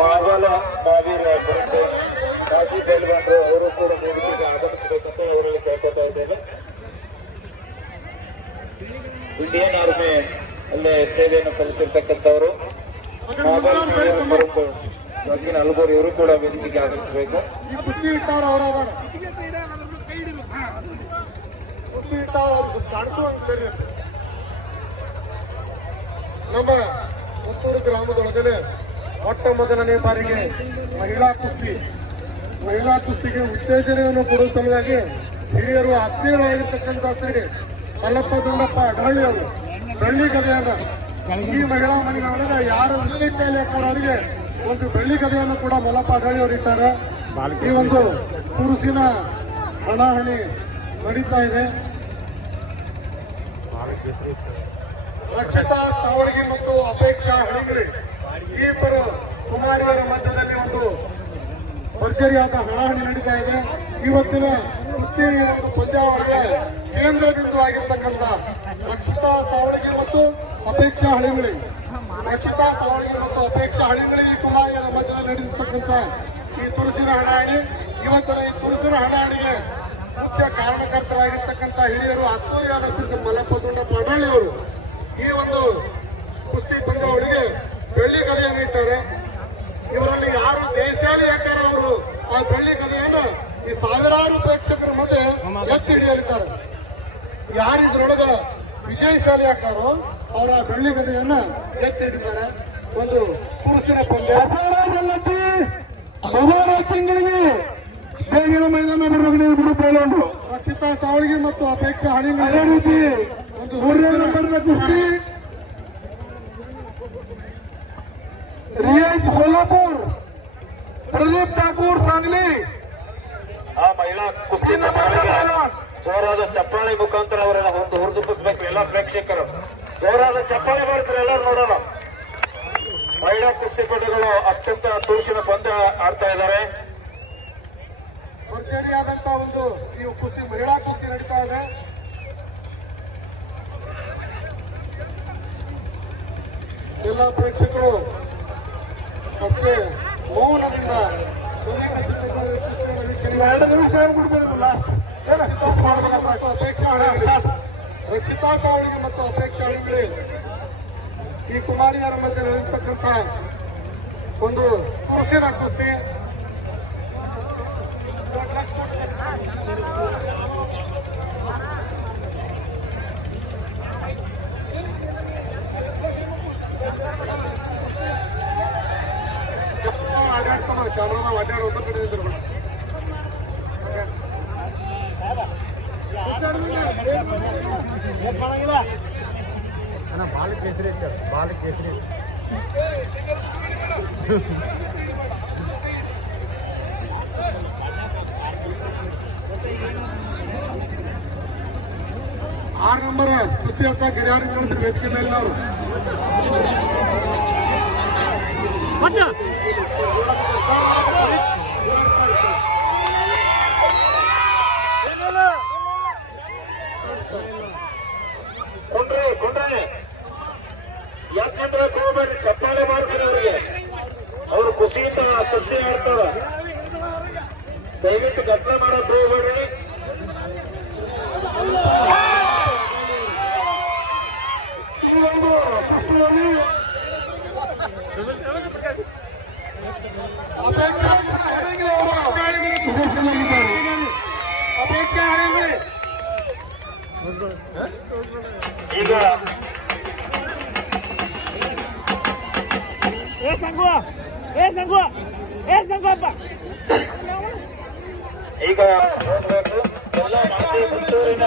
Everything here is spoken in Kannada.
ಮಾವಲ ಮಾವೀರ ಮಾಜಿ ಪೈಲ್ವಾನರು ಅವರು ಕೂಡ ವೇದಿಕೆಗೆ ಆಗಮಿಸಬೇಕಂತ ಅವರಲ್ಲಿ ಕೇಳ್ಕೊತಾ ಇದ್ದೇವೆ. ಇಂಡಿಯನ್ ಆರ್ಮಿ ಅಲ್ಲೇ ಸೇವೆಯನ್ನು ಸಲ್ಲಿಸಿರ್ತಕ್ಕಂಥವರು ಅಲ್ಗೋರ್ ಇವರು ಕೂಡ ವೇದಿಕೆಗೆ ಆಗಮಿಸಬೇಕು. ನಮ್ಮ ಪುತ್ತೂರು ಗ್ರಾಮದೊಳಗಡೆ ಮೊಟ್ಟ ಮೊದಲನೇ ಬಾರಿಗೆ ಮಹಿಳಾ ಕುಸ್ತಿಗೆ ಉತ್ತೇಜನೆಯನ್ನು ಕೊಡುವ ಸಲುವಾಗಿ ಹಿರಿಯರು ಆತ್ಮೀಯರಾಗಿರ್ತಕ್ಕಂಥ ಶ್ರೀ ಮಲ್ಲಪ್ಪ ದುಂಡಪ್ಪ ಅಡಹಳ್ಳಿ ಅವರು ಬೆಳ್ಳಿ ಗದೆಯನ್ನ ಈ ಮಹಿಳಾ ಮನೆಗಳೊಳಗೆ ಯಾರು ಅವರಿಗೆ ಒಂದು ಬೆಳ್ಳಿ ಗದೆಯನ್ನು ಕೂಡ ಮಲ್ಲಪ್ಪ ಅಡಹಳ್ಳಿ ಅವರು ಇದ್ದಾರೆ. ಈ ಒಂದು ಕುರುಸಿನ ಹಣಾಹಣಿ ನಡೀತಾ ಇದೆ. ರಕ್ಷಿತಾ ಸಾವಳಗಿ ಮತ್ತು ಅಪೇಕ್ಷಾ ಹಳಿಂಗ್ರಿ ಈ ಇಬ್ಬರು ಕುಮಾರಿಯರ ಮಧ್ಯದಲ್ಲಿ ಒಂದು ಭರ್ಜರಿಯಾದ ಹಣಾಹಣಿ ನಡೀತಾ ಇದೆ. ಇವತ್ತಿನ ಕುಸ್ತಿ ಪಂದ್ಯಾವಳಿಗೆ ಕೇಂದ್ರ ಬಿಂದು ಆಗಿರ್ತಕ್ಕಂಥ ರಕ್ಷಿತಾ ಸಾವಳಗಿ ಮತ್ತು ಅಪೇಕ್ಷಾ ಹಳಿಂಗ್ಳಿ ಈ ಕುಮಾರಿಯರ ಮಧ್ಯದಲ್ಲಿ ನಡೆದಿರ್ತಕ್ಕಂಥ ಈ ತುರುಸಿನ ಹಣಾಹಣಿ. ಇವತ್ತಿನ ಈ ತುರುಸಿನ ಹಣಾಹಣಿಗೆ ಮುಖ್ಯ ಕಾರಣಕರ್ತರಾಗಿರ್ತಕ್ಕಂಥ ಹಿರಿಯರು ಆತ್ಮೀಯರಾಗಿರ್ತಕ್ಕಂಥ ಮಲ್ಲಪ್ಪ ದುಂಡಪ್ಪ ಅಡಹಳ್ಳಿ ಅವರು ಈ ಒಂದು ಕುಸ್ತಿ ಪಂದ್ಯಾವಳಿಗೆ ಬೆಳ್ಳಿ ಗದೆಯನ್ನು ಇದ್ದಾರೆ. ಇವರಲ್ಲಿ ಯಾರು ಜಯಶಾಲಿ ಹಾಕಾರ ಅವರು ಆ ಬೆಳ್ಳಿ ಗದೆಯನ್ನು ಈ ಸಾವಿರಾರು ಪ್ರೇಕ್ಷಕರ ಮುಂದೆ ಎತ್ತಿ ಹಿಡಿಯಲಿದ್ದಾರೆ. ಯಾರು ಇದ್ರೊಳಗ ವಿಜಯಶಾಲಿ ಹಾಕಾರೋ ಅವರ ಬೆಳ್ಳಿ ಗದೆಯನ್ನ ಎತ್ತಿ ಹಿಡಿತಾರೆ. ಒಂದು ಪುರುಷರ ಪಂದ್ಯ ತಿಂಗಳಿಗೆ ಬೇಗಿನ ಮೈದಾನ ಬಿಡು ಪೈಲೋಂಡು ರಕ್ಷಿತಾ ಸಾವಳಗಿ ಮತ್ತು ಅಪೇಕ್ಷಾ ಹಳಿಂಗ್ ಅದೇ ರೀತಿ ಒಂದು 3ನೇ ನಂಬರ್ನ ಕುಸ್ತಿ रियाज सोलापूर प्रदीप ठाकूर सांगली ಆ ಮಹಿಳಾ ಕುಸ್ತಿ ಜೋರಾದ ಚಪ್ಪಾಳೆ ಮುಖಾಂತರ ಅವರನ್ನ ಒಂದು ಹುರಿದುಂಬಿಸಬೇಕು. ಎಲ್ಲ ಪ್ರೇಕ್ಷಕರು ಜೋರಾದ ಚಪ್ಪಾಳೆ ಮಾಡಿದ್ರೆ ಎಲ್ಲರೂ ನೋಡೋಣ. ಮಹಿಳಾ ಕುಸ್ತಿಪಟುಗಳು ಅತ್ಯಂತ ತುರುಸಿನ ಪಂದ್ಯ ಆಡ್ತಾ ಇದ್ದಾರೆ. ಭರ್ಜರಿಯಾದಂತ ಒಂದು ಈ ಕುಸ್ತಿ ಮಹಿಳಾ ಕುಸ್ತಿ ನಡೀತಾ ಇದೆ. ಎಲ್ಲ ಪ್ರೇಕ್ಷಕರು ಮತ್ತೆ ಮೌನದಿಂದ ರಕ್ಷಿತಾ ಸಾವಳಗಿ ಮತ್ತು ಅಪೇಕ್ಷಾ ಹಳಿಂಗ್ಳಿ ಈ ಕುಮಾರಿಯರ ಮಧ್ಯೆ ನಡೆಯತಕ್ಕಂಥ ಒಂದು ಕುಸ್ತಿನ ಕುಸ್ತಿ. ಆಡಾಡ್ತಾನ ಚಾಮರಾಜ ಅಡ್ಡಾಡ ಒಂದು ಕಡೆ ಇದ್ರು ಬಾಲಕ್ಕೆ ಹೆಸರು ಇರ್ತಾರೆ. ಬಾಲಕ್ಕೆ ಹೆಸರು 6 ನಂಬರ್ ಕುಸ್ತಿ ಅಂತ ಗಿರಿಯಾರಿ ವೇದಿಕೆ ಮೇಲೆ ನಾವು ಕೊಂಡ್ರೆ ಯಾಕಂದ್ರೆ ಹೋಗ್ಬೇಡಿ, ಚಪ್ಪಾಳೆ ಮಾಡ್ತಾರೆ ಅವರಿಗೆ. ಅವರು ಖುಷಿಯಿಂದ ಕುಸ್ತಿ ಆಡ್ತಾರ. ದಯವಿಟ್ಟು ಗದ್ದಲ ಮಾಡೋದು ಹೋಗ್ಬೇಡಿ. ಈಗ ಈಗ ಹೋಗ್ಬೇಕು ಎಲ್ಲ ಮಾಜಿ ಪುತ್ತೂರಿನ